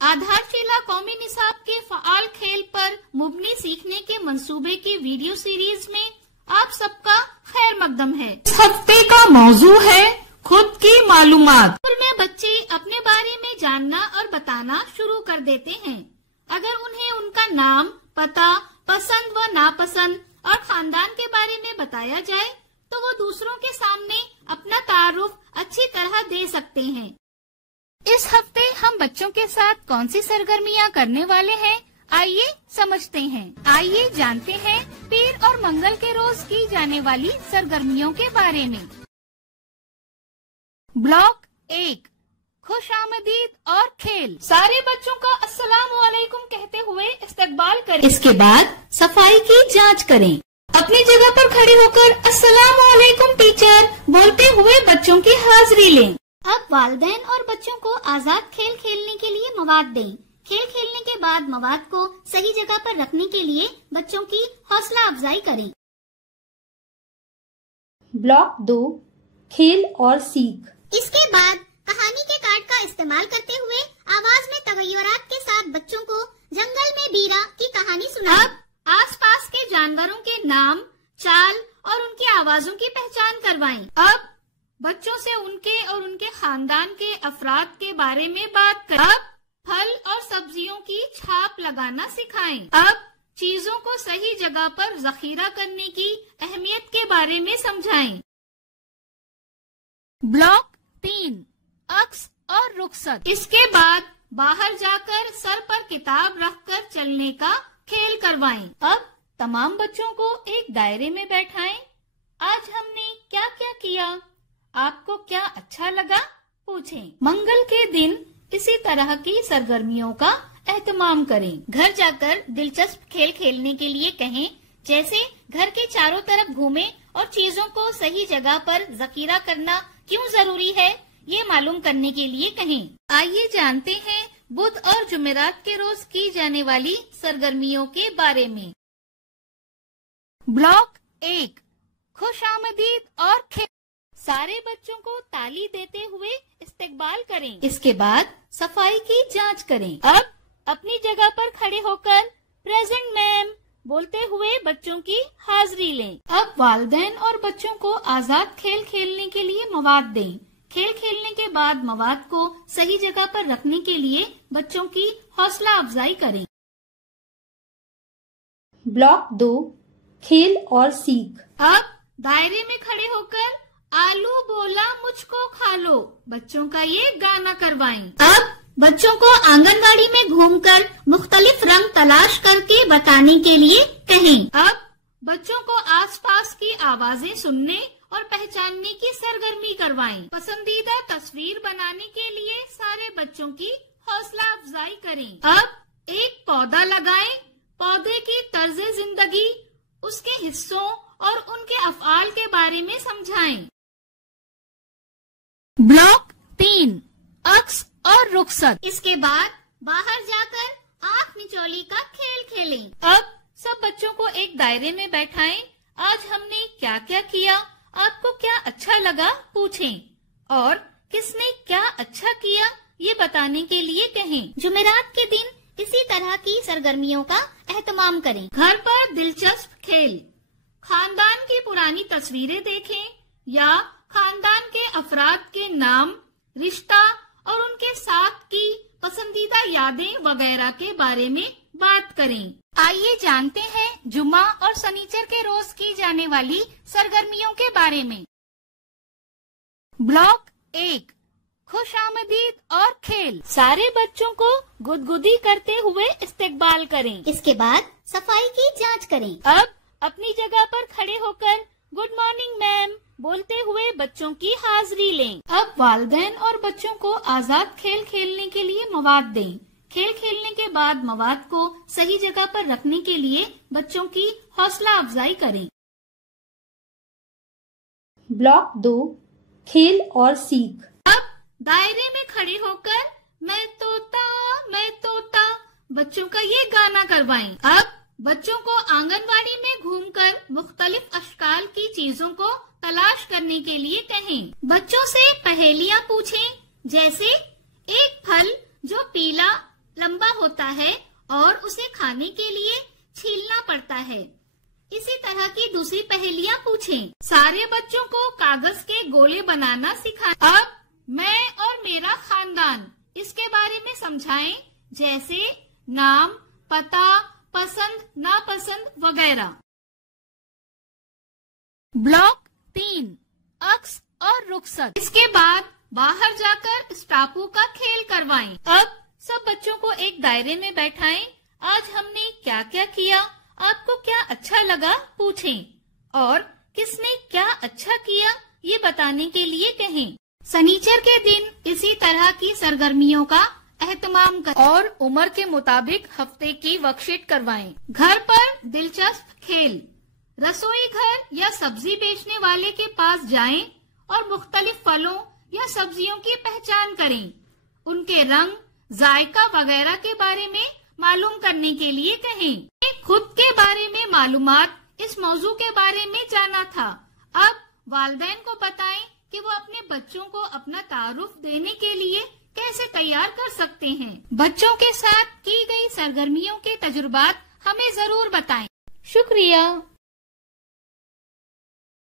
आधारशिला कौमी निसाब के फ़आल खेल पर मुबनी सीखने के मंसूबे की वीडियो सीरीज में आप सबका खैर मकदम है। इस हफ्ते का मौजू है खुद की मालूमात। में बच्चे अपने बारे में जानना और बताना शुरू कर देते हैं। अगर उन्हें उनका नाम, पता, पसंद व नापसंद और खानदान के बारे में बताया जाए तो वो दूसरों के सामने अपना तारुफ अच्छी तरह दे सकते हैं। इस हफ्ते हम बच्चों के साथ कौन सी सरगर्मियां करने वाले हैं, आइए समझते हैं। आइए जानते हैं पीर और मंगल के रोज की जाने वाली सरगर्मियों के बारे में। ब्लॉक 1, खुशामदीद और खेल। सारे बच्चों का अस्सलामु अलैकुम कहते हुए इस्तकबाल करें। इसके बाद सफाई की जांच करें। अपनी जगह पर खड़े होकर अस्सलामु अलैकुम टीचर बोलते हुए बच्चों की हाजिरी लें। अब वालिदैन और बच्चों को आजाद खेल खेलने के लिए मवाद दें। खेल खेलने के बाद मवाद को सही जगह पर रखने के लिए बच्चों की हौसला अफजाई करें। ब्लॉक 2, खेल और सीख। इसके बाद कहानी के कार्ड का इस्तेमाल करते हुए आवाज में तगय्युरात के साथ बच्चों को जंगल में बीरा की कहानी सुनाएं। अब आसपास के जानवरों के नाम, चाल और उनकी आवाजों की पहचान करवाएं। अब बच्चों से उनके और उनके खानदान के अफराद के बारे में बात करें। अब फल और सब्जियों की छाप लगाना सिखाएं। अब चीजों को सही जगह पर जखीरा करने की अहमियत के बारे में समझाएं। ब्लॉक 3, अक्स और रुखसत। इसके बाद बाहर जाकर सर पर किताब रखकर चलने का खेल करवाएं। अब तमाम बच्चों को एक दायरे में बैठाएं। आज हमने क्या क्या किया, आपको क्या अच्छा लगा, पूछें। मंगल के दिन इसी तरह की सरगर्मियों का एहतमाम करें। घर जाकर दिलचस्प खेल खेलने के लिए कहें, जैसे घर के चारों तरफ घूमें और चीजों को सही जगह पर जखीरा करना क्यों जरूरी है, ये मालूम करने के लिए कहें। आइए जानते हैं बुध और जुमेरात के रोज की जाने वाली सरगर्मियों के बारे में। ब्लॉक 1, खुशामदीद और खेल। सारे बच्चों को ताली देते हुए इस्तकबाल करें। इसके बाद सफाई की जांच करें। अब अपनी जगह पर खड़े होकर प्रेजेंट मैम बोलते हुए बच्चों की हाजिरी लें। अब वालिदैन और बच्चों को आजाद खेल खेलने के लिए मवाद दें। खेल खेलने के बाद मवाद को सही जगह पर रखने के लिए बच्चों की हौसला अफजाई करें। ब्लॉक 2, खेल और सीख। अब दायरे में खड़े होकर आलू बोला मुझको खा लो बच्चों का ये गाना करवाएं। अब बच्चों को आंगनबाड़ी में घूमकर मुख्तलिफ रंग तलाश करके बताने के लिए कहें। अब बच्चों को आसपास की आवाजें सुनने और पहचानने की सरगर्मी करवाएं। पसंदीदा तस्वीर बनाने के लिए सारे बच्चों की हौसला अफजाई करें। अब एक पौधा लगाएं। पौधे की तर्ज जिंदगी, उसके हिस्सों और उनके अफआल के बारे में समझाएं। ब्लॉक 3, अक्स और रुखसत। इसके बाद बाहर जाकर आँख मिचौली का खेल खेलें। अब सब बच्चों को एक दायरे में बैठाएं। आज हमने क्या क्या किया, आपको क्या अच्छा लगा, पूछें और किसने क्या अच्छा किया ये बताने के लिए कहें। जुमेरात के दिन इसी तरह की सरगर्मियों का एहतमाम करें। घर पर दिलचस्प खेल, खानदान की पुरानी तस्वीरें देखें या खानदान के अफराद के नाम, रिश्ता और उनके साथ की पसंदीदा यादें वगैरह के बारे में बात करें। आइए जानते हैं जुमा और सनीचर के रोज की जाने वाली सरगर्मियों के बारे में। ब्लॉक 1, खुशामदीद और खेल। सारे बच्चों को गुदगुदी करते हुए इस्तकबाल करें। इसके बाद सफाई की जांच करें। अब अपनी जगह पर खड़े होकर गुड मॉर्निंग मैम बोलते हुए बच्चों की हाजिरी लें। अब वालिदैन और बच्चों को आजाद खेल खेलने के लिए मवाद दें। खेल खेलने के बाद मवाद को सही जगह पर रखने के लिए बच्चों की हौसला अफजाई करें। ब्लॉक 2, खेल और सीख। अब दायरे में खड़े होकर मैं तोता बच्चों का ये गाना करवाएं। अब बच्चों को आंगनवाड़ी में घूमकर मुख्तलिफ अशकाल की चीजों को तलाश करने के लिए कहें। बच्चों से पहेलियां पूछें, जैसे एक फल जो पीला, लंबा होता है और उसे खाने के लिए छीलना पड़ता है। इसी तरह की दूसरी पहेलियाँ पूछें। सारे बच्चों को कागज के गोले बनाना सिखाएं। अब मैं और मेरा खानदान इसके बारे में समझाएं, जैसे नाम, पता, पसंद, नापसंद वगैरह। ब्लॉक 3 अक्स और रुखसत। इसके बाद बाहर जाकर स्टापू का खेल करवाएं। अब सब बच्चों को एक दायरे में बैठाएं। आज हमने क्या क्या किया, आपको क्या अच्छा लगा पूछें और किसने क्या अच्छा किया ये बताने के लिए कहें। शनिचर के दिन इसी तरह की सरगर्मियों का एहतमाम करें और उम्र के मुताबिक हफ्ते की वर्कशीट करवाएं। घर पर दिलचस्प खेल, रसोई घर या सब्जी बेचने वाले के पास जाएं और मुख्तलिफ फलों या सब्जियों की पहचान करें। उनके रंग, जायका वगैरह के बारे में मालूम करने के लिए कहें। खुद के बारे में मालूमात इस मौजू के बारे में जाना था। अब वालिदैन को बताएं कि वो अपने बच्चों को अपना तारुफ देने के लिए कैसे तैयार कर सकते हैं। बच्चों के साथ की गई सरगर्मियों के तजुर्बात हमें जरूर बताएं। शुक्रिया।